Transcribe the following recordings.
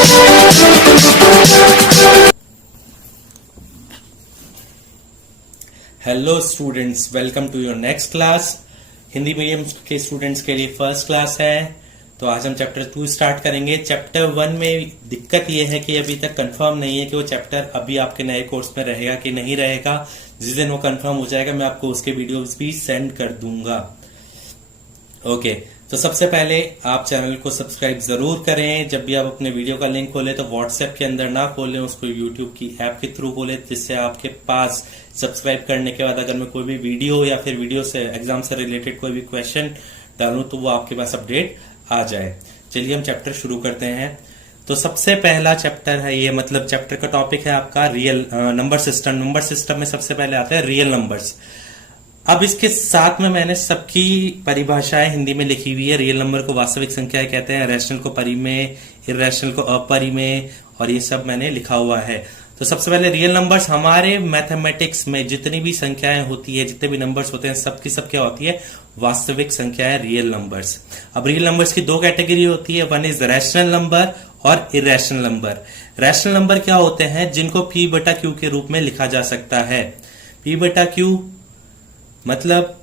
Hello students, welcome to your next class. Hindi medium के students के लिए फर्स्ट क्लास है। तो आज हम चैप्टर 2 स्टार्ट करेंगे। चैप्टर 1 में दिक्कत यह है कि अभी तक कंफर्म नहीं है कि वो चैप्टर अभी आपके नए कोर्स में रहेगा कि नहीं रहेगा। जिस दिन वो कंफर्म हो जाएगा मैं आपको उसके वीडियोस भी सेंड कर दूंगा। ओके, तो सबसे पहले आप चैनल को सब्सक्राइब जरूर करें। जब भी आप अपने वीडियो का लिंक खोलें तो व्हाट्सएप के अंदर ना खोलें, उसको यूट्यूब की ऐप के थ्रू खोलें, जिससे आपके पास सब्सक्राइब करने के बाद अगर मैं कोई भी वीडियो या फिर वीडियो से एग्जाम से रिलेटेड कोई भी क्वेश्चन डालूं तो वो आपके पास अपडेट आ जाए। चलिए हम चैप्टर शुरू करते हैं। तो सबसे पहला चैप्टर है ये, मतलब चैप्टर का टॉपिक है आपका real number system. Number system में सबसे पहले आते हैं रियल नंबर्स। अब इसके साथ में मैंने सबकी परिभाषाएं हिंदी में लिखी हुई है। रियल नंबर को वास्तविक संख्याएं कहते हैं, रैशनल को परिमेय, इर्रेशनल को अपरिमेय, और ये सब मैंने लिखा हुआ है। तो सबसे पहले रियल नंबर्स। हमारे मैथमेटिक्स में जितनी भी संख्याएं होती है, जितने भी नंबर्स होते हैं, सबकी सब क्या होती है? वास्तविक संख्याएं, रियल नंबर्स। अब रियल नंबर्स की दो कैटेगरी होती है, वन इज रैशनल नंबर और इर्रेशनल नंबर। रैशनल नंबर क्या होते हैं? जिनको पी बटा क्यू के रूप में लिखा जा सकता है। पी बटा क्यू मतलब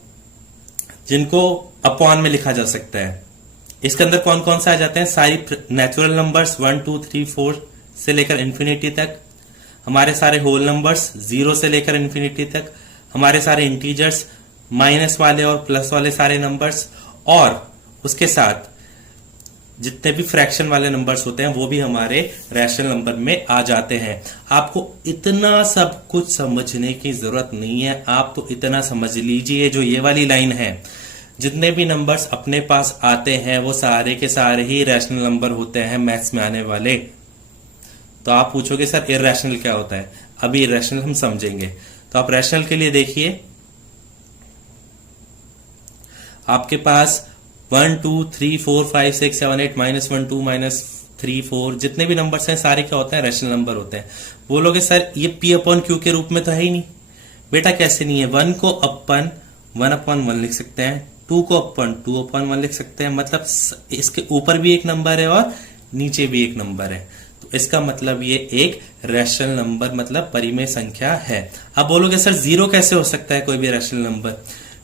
जिनको अपॉन में लिखा जा सकता है। इसके अंदर कौन कौन से आ जाते हैं? सारी नेचुरल नंबर्स 1 2 3 4 से लेकर इंफिनिटी तक, हमारे सारे होल नंबर्स 0 से लेकर इंफिनिटी तक, हमारे सारे इंटीजर्स, माइनस वाले और प्लस वाले सारे नंबर्स, और उसके साथ जितने भी फ्रैक्शन वाले नंबर्स होते हैं वो भी हमारे रैशनल नंबर में आ जाते हैं। आपको इतना सब कुछ समझने की जरूरत नहीं है। आप तो इतना समझ लीजिए, जो ये वाली लाइन है, जितने भी नंबर्स अपने पास आते हैं वो सारे के सारे ही रैशनल नंबर होते हैं मैथ्स में आने वाले। तो आप पूछोगे सर इर्रेशनल क्या होता है? अभी इर्रेशनल हम समझेंगे। तो आप रैशनल के लिए देखिए, आपके पास 1 2 3 4 5 6 7 8 -1 2 -3 4 जितने भी नंबर्स हैं सारे क्या होते हैं? रैशनल नंबर होते हैं। बोलोगे सर ये पी अपॉन क्यू के रूप में तो है ही नहीं। बेटा कैसे नहीं है? 1 को अपन 1/1 लिख सकते हैं, 2 को अपन 2/1 लिख सकते हैं। मतलब इसके ऊपर भी एक नंबर है और नीचे भी एक नंबर है। तो इसका मतलब ये एक रैशनल नंबर मतलब परिमेय संख्या है। अब बोलोगे सर 0 कैसे हो सकता है कोई भी रैशनल नंबर?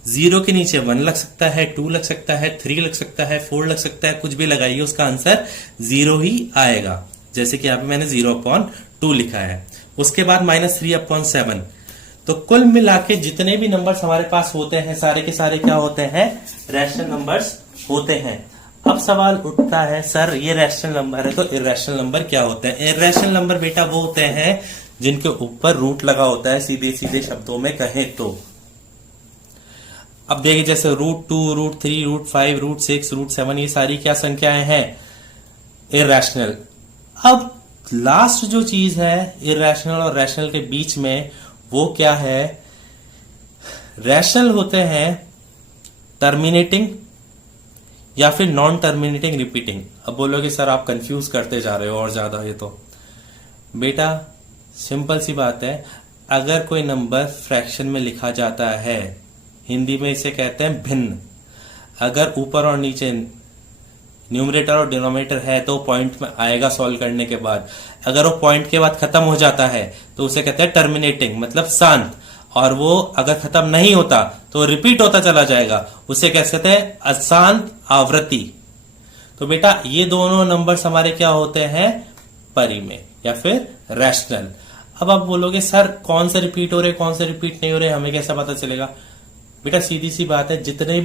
0 के नीचे 1 लग सकता है, 2 लग सकता है, 3 लग सकता है, 4 लग सकता है, कुछ भी लगाइए उसका आंसर 0 ही आएगा। जैसे कि यहाँ पे मैंने 0/2 लिखा है। उसके बाद -3/7। तो कुल मिला के जितने भी नंबर्स हमारे पास होते हैं सारे के सारे क्या होते हैं? रैशनल नंबर्स होते हैं। अब सवाल उठता है सर ये रैशनल नंबर है तो इर्रेशनल नंबर क्या होते हैं? इर्रेशनल नंबर बेटा वो होते हैं जिनके ऊपर रूट लगा होता है। सीधे सीधे शब्दों में कहें तो अब देखिए, जैसे √2, √3, √5, √6, √7 ये सारी क्या संख्याएं हैं? इर्रेशनल। अब लास्ट जो चीज है इर्रेशनल और रैशनल के बीच में वो क्या है? रैशनल होते हैं टर्मिनेटिंग या फिर नॉन टर्मिनेटिंग रिपीटिंग। अब बोलोगे सर आप कंफ्यूज करते जा रहे हो और ज्यादा। ये तो बेटा सिंपल सी बात है, अगर कोई नंबर फ्रैक्शन में लिखा जाता है, हिंदी में इसे कहते हैं भिन्न। अगर ऊपर और नीचे न्यूमरेटर और डिनोमिनेटर है तो पॉइंट में आएगा सॉल्व करने के बाद। अगर वो पॉइंट के बाद खत्म हो जाता है तो उसे कहते हैं टर्मिनेटिंग मतलब शांत। और वो अगर खत्म नहीं होता तो रिपीट होता चला जाएगा, उसे कह सकते हैं अशांत आवृत्ति। तो बेटा ये दोनों नंबर्स हमारे क्या होते हैं? परिमेय या फिर रैशनल। अब आप बोलोगे सर कौन से रिपीट हो रहे कौन से रिपीट नहीं हो रहे, हमें कैसा पता चलेगा? बेटा सीधी सी बात है, जितने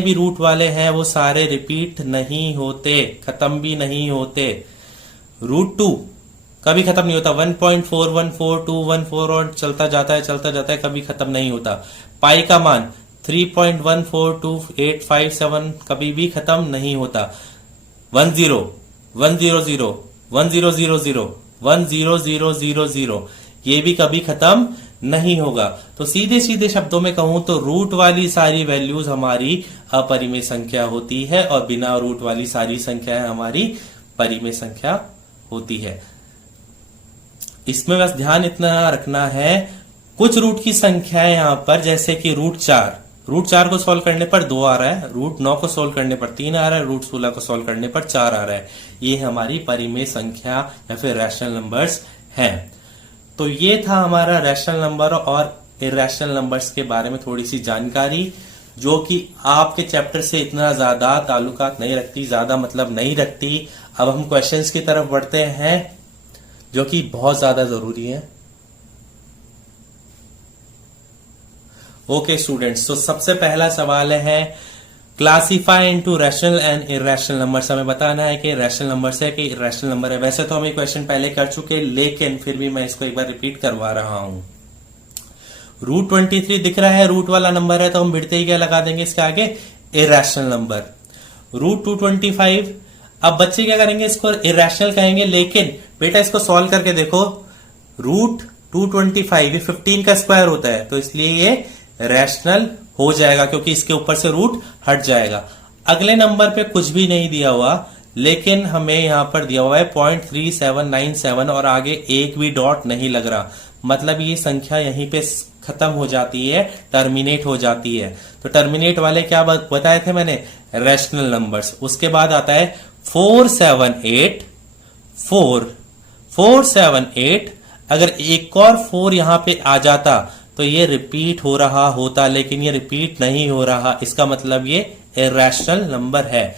भी रूट वाले हैं वो सारे रिपीट नहीं होते, खत्म भी नहीं होते। √2 कभी खत्म नहीं होता, 1.414214 और चलता जाता है कभी खत्म नहीं होता। पाई का मान 3.142857 कभी भी खत्म नहीं होता। 10 100 1000 10000 ये भी कभी खत्म नहीं होगा। तो सीधे सीधे शब्दों में कहूं तो रूट वाली सारी वैल्यूज हमारी अपरिमेय संख्या होती है और बिना रूट वाली सारी संख्याएं हमारी परिमेय संख्या होती है। इसमें बस ध्यान इतना रखना है, कुछ रूट की संख्याएं यहां पर जैसे कि √4 रूट 4 को सॉल्व करने पर 2 आ रहा है, रूट 9 को सॉल्व करने पर 3 आ रहा है, रूट 16 को सॉल्व करने पर 4 आ रहा है। ये हमारी परिमेय संख्या या फिर रैशनल नंबर्स हैं। तो ये था हमारा रैशनल नंबर और इरैशनल नंबर्स के बारे में थोड़ी सी जानकारी, जो कि आपके चैप्टर से इतना ज्यादा ताल्लुकात नहीं रखती, ज्यादा मतलब नहीं रखती। अब हम क्वेश्चंस की तरफ बढ़ते हैं, जो कि बहुत ज्यादा जरूरी है। ओके स्टूडेंट्स, तो सबसे पहला सवाल है classify into rational and irrational numbers. हमें बताना है कि रैशनल नंबर्स है कि इरैशनल नंबर है। वैसे तो हम ये क्वेश्चन पहले कर चुके, लेकिन फिर भी मैं इसको एक बार रिपीट करवा रहा हूं। रूट 23 दिख रहा है, रूट वाला नंबर है, तो हम भिड़ते ही क्या लगा देंगे इसके आगे, इरैशनल नंबर। रूट 225, अब बच्चे क्या करेंगे, इसको इरैशनल कहेंगे, लेकिन बेटा इसको सॉल्व करके देखो। रूट 225 ये 15 का स्क्वायर होता है, तो इसलिए ये रैशनल हो जाएगा, क्योंकि इसके ऊपर से रूट हट जाएगा। अगले नंबर पे कुछ भी नहीं दिया हुआ, लेकिन हमें यहां पर दिया हुआ है 0.3797 और आगे एक भी डॉट नहीं लग रहा, मतलब ये संख्या यहीं पे खत्म हो जाती है, टर्मिनेट हो जाती है। तो टर्मिनेट वाले क्या बताए थे मैंने, रैशनल नंबर्स। उसके बाद आता है 478। अगर एक और 4 यहां पे आ जाता तो ये रिपीट हो रहा होता, लेकिन ये रिपीट नहीं हो रहा, इसका मतलब ये इरैशनल नंबर है।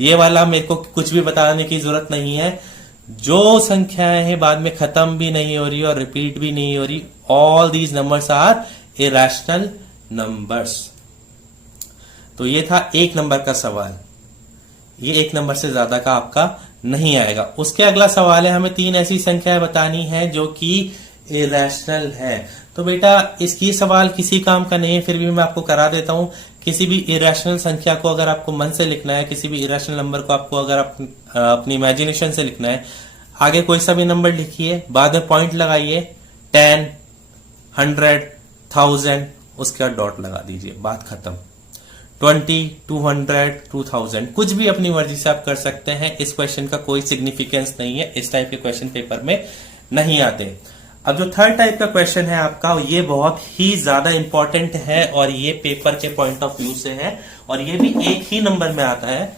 ये वाला मेरे को कुछ भी बताने की जरूरत नहीं है। जो संख्याएं हैं बाद में खत्म भी नहीं हो रही और रिपीट भी नहीं हो रही, all these numbers are irrational numbers. तो ये था 1 नंबर का सवाल। ये 1 नंबर से ज्यादा का आपका नहीं आएगा। उसके अगला सवाल है, हमें 3 ऐसी संख्याएं बतानी है जो कि इरैशनल है। तो बेटा इसकी सवाल किसी काम का नहीं है, फिर भी मैं आपको करा देता हूं। किसी भी इरैशनल संख्या को अगर आपको मन से लिखना है, किसी भी इरैशनल नंबर को आपको अगर अपनी इमेजिनेशन से लिखना है, आगे कोई सा भी नंबर लिखिए, बाद में पॉइंट लगाइए, 10, 100, 1000, उसके बाद डॉट लगा दीजिए, बात खत्म। 20, 200, 2000, कुछ भी अपनी मर्जी से आप कर सकते हैं। इस क्वेश्चन का कोई सिग्निफिकेंस नहीं है, इस टाइप के क्वेश्चन पेपर में नहीं आते। अब जो थर्ड टाइप का क्वेश्चन है आपका, ये बहुत ही ज्यादा इंपॉर्टेंट है और ये पेपर के पॉइंट ऑफ व्यू से है, और ये भी एक ही नंबर में आता है,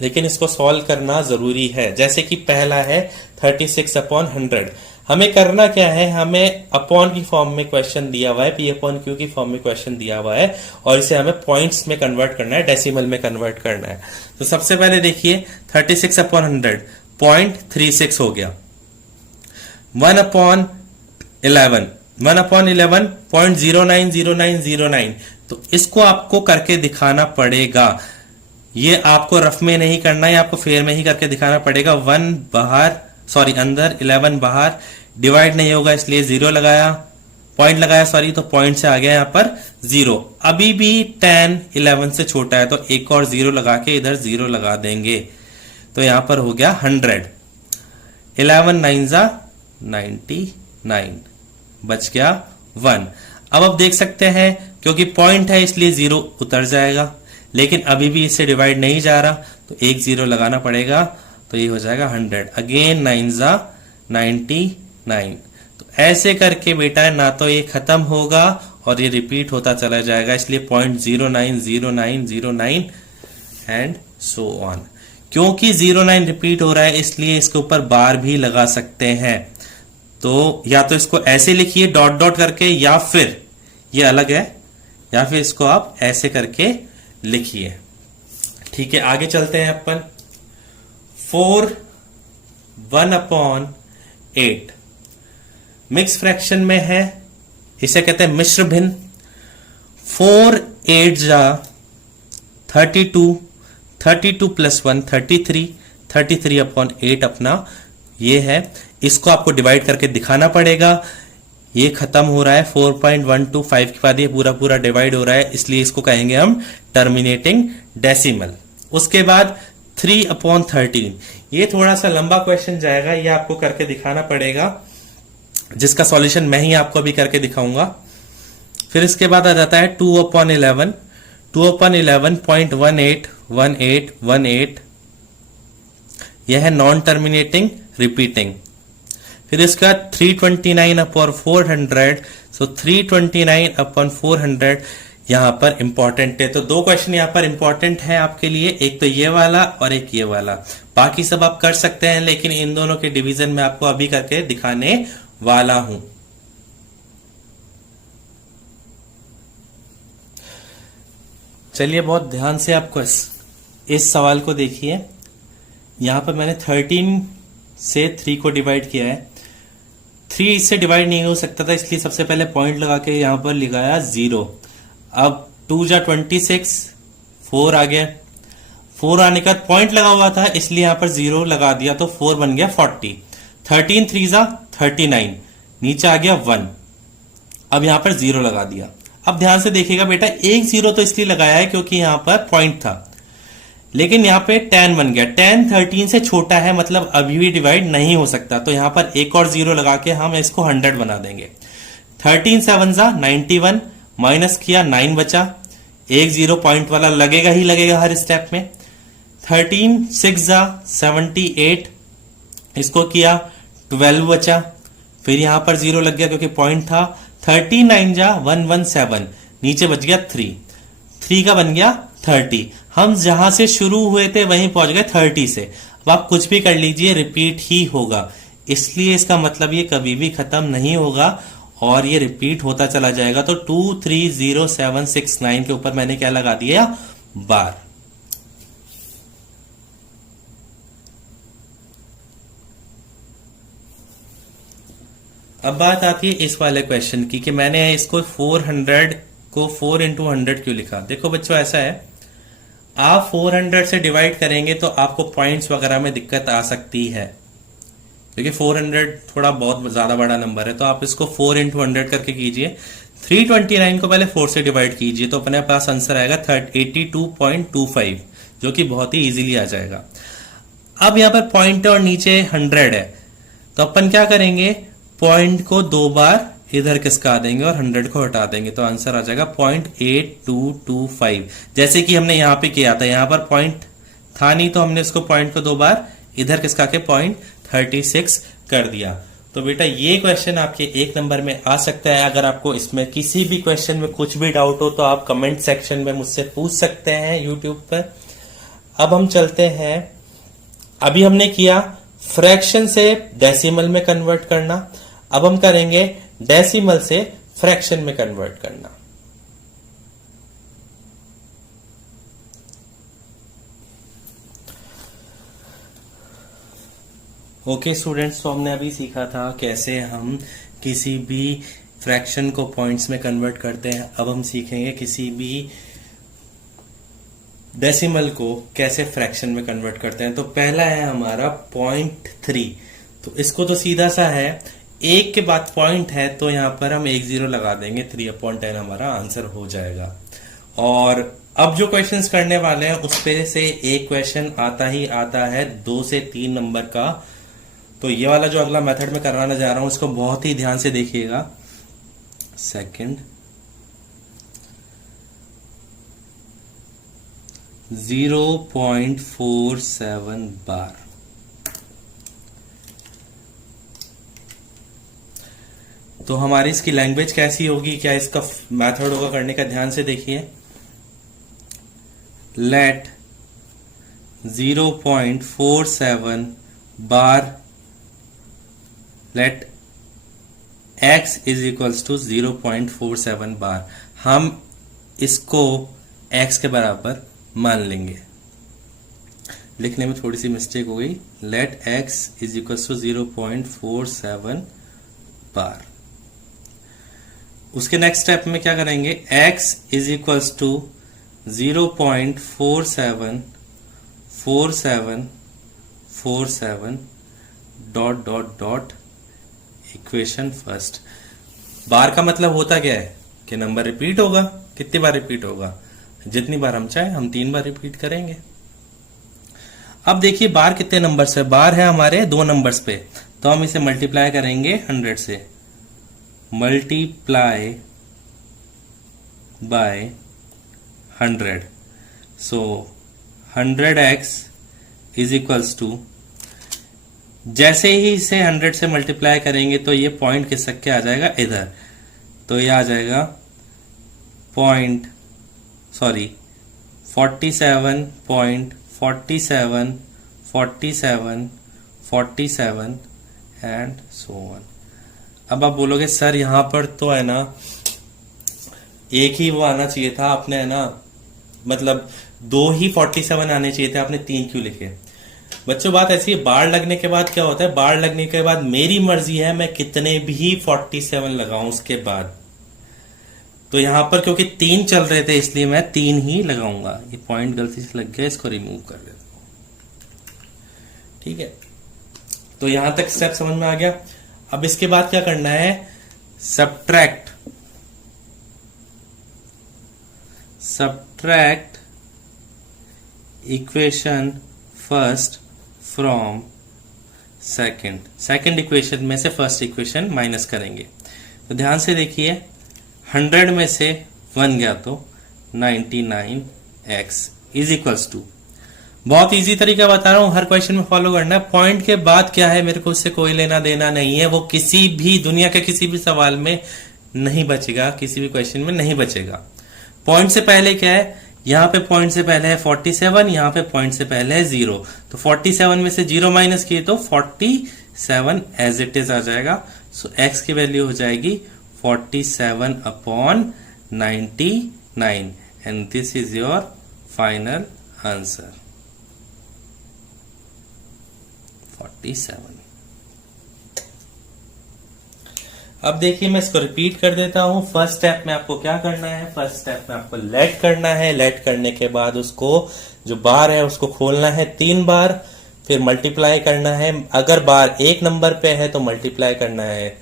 लेकिन इसको सॉल्व करना जरूरी है। जैसे कि पहला है 36/100। हमें करना क्या है, हमें अपॉन की फॉर्म में क्वेश्चन दिया हुआ है, P/Q की फॉर्म में क्वेश्चन दिया हुआ है, और इसे हमें पॉइंट्स में कन्वर्ट करना है, डेसिमल में कन्वर्ट करना है। तो सबसे पहले देखिए 36/100 0.36 हो गया। 1/11 0.090909। तो इसको आपको करके दिखाना पड़ेगा। ये आपको रफ में नहीं करना है, आपको फेयर में ही करके दिखाना पड़ेगा। 1 बाहर, सॉरी अंदर, 11 बाहर, डिवाइड नहीं होगा इसलिए 0 लगाया, पॉइंट लगाया, सॉरी, तो पॉइंट से आ गया यहां पर 0। अभी भी 10 11 से छोटा है, तो एक और 0 लगा के इधर 0 लगा देंगे, तो यहां पर हो गया 100। 11 9 99, बच गया 1। अब आप देख सकते हैं, क्योंकि पॉइंट है इसलिए 0 उतर जाएगा, लेकिन अभी भी इससे डिवाइड नहीं जा रहा, तो एक 0 लगाना पड़ेगा, तो ये हो जाएगा 100। अगेन 9 99। तो ऐसे करके बेटा ना तो ये खत्म होगा और ये रिपीट होता चला जाएगा, इसलिए 0.090909 एंड सो ऑन। क्योंकि 09 रिपीट हो रहा है, इसलिए इसके ऊपर बार भी लगा सकते हैं। तो या तो इसको ऐसे लिखिए डॉट डॉट करके, या फिर ये अलग है, या फिर इसको आप ऐसे करके लिखिए। ठीक है, आगे चलते हैं अपन। 4 1/8 मिक्स फ्रैक्शन में है, इसे कहते हैं मिश्र भिन्न। 4 8 जा 32, 32 + 1 33, 33/8 अपना ये है। इसको आपको डिवाइड करके दिखाना पड़ेगा। ये खत्म हो रहा है 4.125 के बाद ये पूरा पूरा डिवाइड हो रहा है, इसलिए इसको कहेंगे हम टर्मिनेटिंग डेसिमल। उसके बाद 3/13, ये थोड़ा सा लंबा क्वेश्चन जाएगा, ये आपको करके दिखाना पड़ेगा, जिसका सॉल्यूशन मैं ही आपको अभी करके दिखाऊंगा। फिर इसके बाद आ जाता है 2/11, 2/11 0.181818, यह है नॉन टर्मिनेटिंग रिपीटिंग। फिर इसका 329/400, सो 329/400, यहाँ पर इंपॉर्टेंट है। तो दो क्वेश्चन यहाँ पर इंपॉर्टेंट है आपके लिए, एक तो ये वाला और एक ये वाला। बाकी सब आप कर सकते हैं, लेकिन इन दोनों के डिवीजन में आपको अभी करके दिखाने वाला हूं। चलिए बहुत ध्यान से आपको इस सवाल को देखिए। यहां पर मैंने 13 से 3 को डिवाइड किया है। 3 इससे डिवाइड नहीं हो सकता था, इसलिए सबसे पहले पॉइंट लगा के यहां पर लगाया 0। अब 2 जा 26, 4 आ गया। 4 आने का पॉइंट लगा हुआ था, इसलिए यहां पर 0 लगा दिया, तो 4 बन गया 40। 13 3 जा 39, नीचे आ गया 1। अब यहां पर 0 लगा दिया। अब ध्यान से देखिएगा बेटा, एक 0 तो इसलिए लगाया है क्योंकि यहां पर पॉइंट था, लेकिन यहां पे 10 बन गया। 10 13 से छोटा है, मतलब अभी भी डिवाइड नहीं हो सकता, तो यहां पर एक और 0 लगा के हम इसको 100 बना देंगे। 13 7 जा 91, माइनस किया 9 बचा। एक 0 पॉइंट वाला लगेगा ही लगेगा हर स्टेप में। 13 6 जा 78, इसको किया 12 बचा। फिर यहां पर 0 लग गया क्योंकि पॉइंट था। 39 जा 117, नीचे बच गया 3। 3 का बन गया 30। हम जहां से शुरू हुए थे वहीं पहुंच गए 30 से। अब आप कुछ भी कर लीजिए, रिपीट ही होगा, इसलिए इसका मतलब ये कभी भी खत्म नहीं होगा और ये रिपीट होता चला जाएगा। तो 2 3 0 7 6 9 के ऊपर मैंने क्या लगा दिया, बार। अब बात आती है इस वाले क्वेश्चन की कि मैंने इसको 400 को 4 इंटू 100 क्यों लिखा। देखो बच्चों, ऐसा है, आप 400 से डिवाइड करेंगे तो आपको पॉइंट्स वगैरह में दिक्कत आ सकती है, क्योंकि 400 थोड़ा बहुत ज्यादा बड़ा नंबर है। तो आप इसको 4 इंटू 100 करके कीजिए। 329 को पहले 4 से डिवाइड कीजिए, तो अपने पास आंसर आएगा 82.25, जो कि बहुत ही इजीली आ जाएगा। अब यहां पर पॉइंट है और नीचे 100 है, तो अपन क्या करेंगे, पॉइंट को 2 बार इधर खिसका देंगे और 100 को हटा देंगे, तो आंसर आ जाएगा 0.8225। जैसे कि हमने यहां पे किया था, यहां पर पॉइंट था नहीं, तो हमने इसको पॉइंट को 2 बार इधर खिसका के 0.36 कर दिया। तो बेटा ये क्वेश्चन आपके 1 नंबर में आ सकता है। अगर आपको इसमें किसी भी क्वेश्चन में कुछ भी डाउट हो तो आप कमेंट सेक्शन में मुझसे पूछ सकते हैं यूट्यूब पर। अब हम चलते हैं, अभी हमने किया फ्रैक्शन से डेसिमल में कन्वर्ट करना, अब हम करेंगे डेसिमल से फ्रैक्शन में कन्वर्ट करना। ओके स्टूडेंट्स, तो हमने अभी सीखा था कैसे हम किसी भी फ्रैक्शन को पॉइंट्स में कन्वर्ट करते हैं। अब हम सीखेंगे किसी भी डेसिमल को कैसे फ्रैक्शन में कन्वर्ट करते हैं। तो पहला है हमारा 0.3, तो इसको तो सीधा सा है, 1 के बाद पॉइंट है तो यहां पर हम 1 0 लगा देंगे, 3/10 हमारा आंसर हो जाएगा। और अब जो क्वेश्चंस करने वाले हैं उस पे से एक क्वेश्चन आता ही आता है 2 से 3 नंबर का। तो ये वाला जो अगला मेथड में कराने जा रहा हूं इसको बहुत ही ध्यान से देखिएगा। सेकंड 0.47 बार। तो हमारी इसकी लैंग्वेज कैसी होगी, क्या इसका मेथड होगा करने का, ध्यान से देखिए। Let 0.47 bar let x is equals to 0.47 bar. हम इसको x के बराबर मान लेंगे। लिखने में थोड़ी सी मिस्टेक हो गई। Let x is equals to 0.47 bar. उसके नेक्स्ट स्टेप में क्या करेंगे, x is equals to 0.474747 dot dot dot equation first. Bar का मतलब होता क्या है कि नंबर रिपीट होगा। कितनी बार रिपीट होगा, जितनी बार हम चाहे हम 3 बार रिपीट करेंगे। अब देखिए बार कितने नंबर्स है, बार है हमारे 2 नंबर्स पे, तो हम इसे मल्टीप्लाई करेंगे 100 से। Multiply by 100, so 100x is equals to, जैसे ही इसे 100 से मल्टीप्लाई करेंगे तो ये पॉइंट खिसक के आ जाएगा इधर, तो ये आ जाएगा सॉरी 47.47 एंड सो ऑन। अब आप बोलोगे सर यहां पर तो है ना एक ही वो आना चाहिए था, आपने है ना मतलब 2 ही 47 आने चाहिए थे, आपने 3 क्यों लिखे? बच्चों बात ऐसी है, बाढ़ लगने के बाद क्या होता है, बाढ़ लगने के बाद मेरी मर्जी है मैं कितने भी 47 लगाऊं उसके बाद। तो यहां पर क्योंकि 3 चल रहे थे इसलिए मैं 3 ही लगाऊंगा। ये पॉइंट गलती से लग गया, इसको रिमूव कर देता हूं। ठीक है, तो यहां तक स्टेप समझ में आ गया। अब इसके बाद क्या करना है, subtract equation first from second equation में से फर्स्ट इक्वेशन माइनस करेंगे। तो ध्यान से देखिए, 100 में से 1 गया तो 99x इज इक्वल्स टू, बहुत इजी तरीका बता रहा हूं, हर क्वेश्चन में फॉलो करना है। पॉइंट के बाद क्या है मेरे को उससे कोई लेना देना नहीं है, वो किसी भी दुनिया के किसी भी सवाल में नहीं बचेगा, किसी भी क्वेश्चन में नहीं बचेगा। पॉइंट से पहले क्या है, यहां पे पॉइंट से पहले है 47, यहां पे पॉइंट से पहले है 0, तो 47 में से 0 माइनस किए तो 47 एज इट इज आ जाएगा। सो x की वैल्यू हो जाएगी 47/99 and this is your final answer 47। अब देखिए मैं इसको रिपीट कर देता हूं। फर्स्ट स्टेप में आपको क्या करना है, फर्स्ट स्टेप में आपको लेट करना है, लेट करने के बाद उसको जो बार है उसको खोलना है 3 बार, फिर मल्टीप्लाई करना है। अगर बार 1 नंबर पे है तो मल्टीप्लाई करना है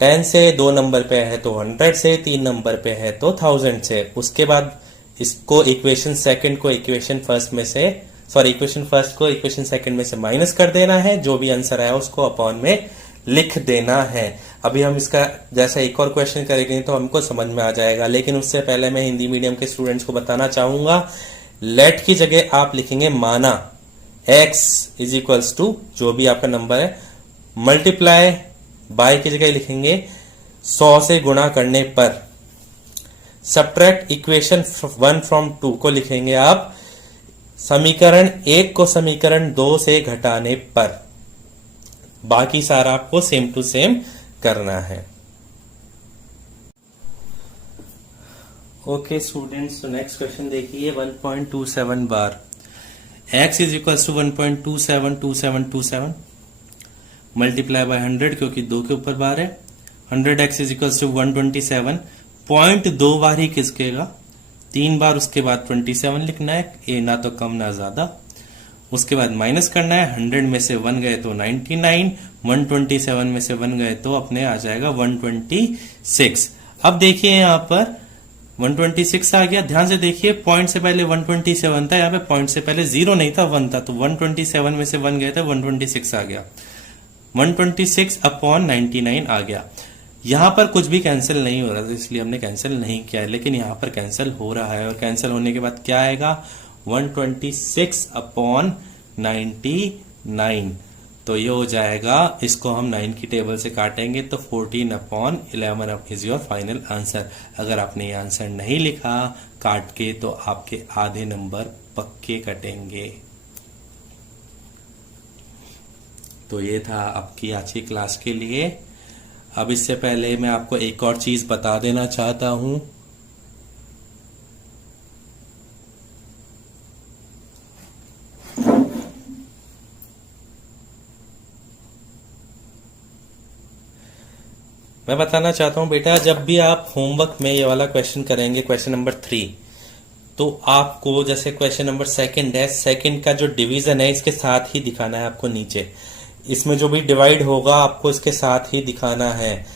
10 से, 2 नंबर पे है तो 100 से, 3 नंबर पे है तो 1000 से। उसके बाद इसको इक्वेशन सेकंड को इक्वेशन फर्स्ट में से, सॉरी इक्वेशन फर्स्ट को इक्वेशन सेकंड में से माइनस कर देना है, जो भी आंसर आया उसको अपॉन में लिख देना है। अभी हम इसका जैसा एक और क्वेश्चन करेंगे तो हमको समझ में आ जाएगा, लेकिन उससे पहले मैं हिंदी मीडियम के स्टूडेंट्स को बताना चाहूंगा, लेट की जगह आप लिखेंगे माना x इज इक्वल्स टू जो भी आपका नंबर है, मल्टीप्लाई बाय की जगह लिखेंगे 100 से गुणा करने पर, सब्ट्रैक्ट इक्वेशन 1 फ्रॉम 2 को लिखेंगे आप समीकरण 1 को समीकरण 2 से घटाने पर। बाकी सारा आपको सेम टू सेम करना है। ओके स्टूडेंट्स, तो नेक्स्ट क्वेश्चन देखिए 1.27 bar x is equal to 1.272727 multiply by 100 क्योंकि 2 के ऊपर बार है, 100x is equal to 127 point 2 bar ही खिसकेगा, 3 बार उसके बाद 27 लिखना है, ए ना तो कम ना ज्यादा। उसके बाद माइनस करना है, 100 में से 1 गए तो 99, 127 में से 1 गए तो अपने आ जाएगा 126। अब देखिए यहाँ पर 126 आ गया, ध्यान से देखिए पॉइंट से पहले 127 था, यहाँ पे पॉइंट से पहले 0 नहीं था 1 था, तो 127 में से 1 गए थे 126 आ गया, 126/99 आ गया। यहां पर कुछ भी कैंसिल नहीं हो रहा था इसलिए हमने कैंसिल नहीं किया है, लेकिन यहां पर कैंसिल हो रहा है, और कैंसिल होने के बाद क्या आएगा 126/99, तो ये हो जाएगा, इसको हम 9 की टेबल से काटेंगे तो 14/11 इज योर फाइनल आंसर। अगर आपने ये आंसर नहीं लिखा काट के तो आपके आधे नंबर पक्के कटेंगे। तो ये था आपकी आज की क्लास के लिए। अब इससे पहले मैं आपको एक और चीज बता देना चाहता हूं, मैं बताना चाहता हूं बेटा, जब भी आप होमवर्क में ये वाला क्वेश्चन करेंगे, क्वेश्चन नंबर 3, तो आपको जैसे क्वेश्चन नंबर 2 है, सेकंड का जो डिवीजन है इसके साथ ही दिखाना है आपको नीचे, इसमें जो भी डिवाइड होगा आपको इसके साथ ही दिखाना है,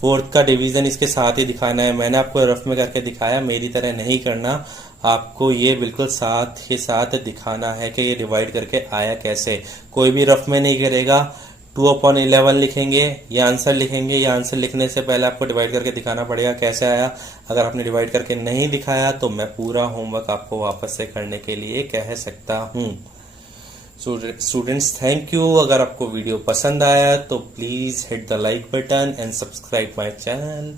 4th का डिवीजन इसके साथ ही दिखाना है। मैंने आपको रफ में करके दिखाया, मेरी तरह नहीं करना, आपको ये बिल्कुल साथ ही साथ दिखाना है कि ये डिवाइड करके आया कैसे। कोई भी रफ में नहीं करेगा, 2/11 लिखेंगे, ये आंसर लिखेंगे, ये आंसर लिखने से पहले आपको डिवाइड करके दिखाना पड़ेगा कैसे आया। अगर आपने डिवाइड करके नहीं दिखाया तो मैं पूरा होमवर्क आपको वापस से करने के लिए कह सकता हूं। Students thank you. अगर आपको वीडियो पसंद आया तो please hit the like button and subscribe my channel.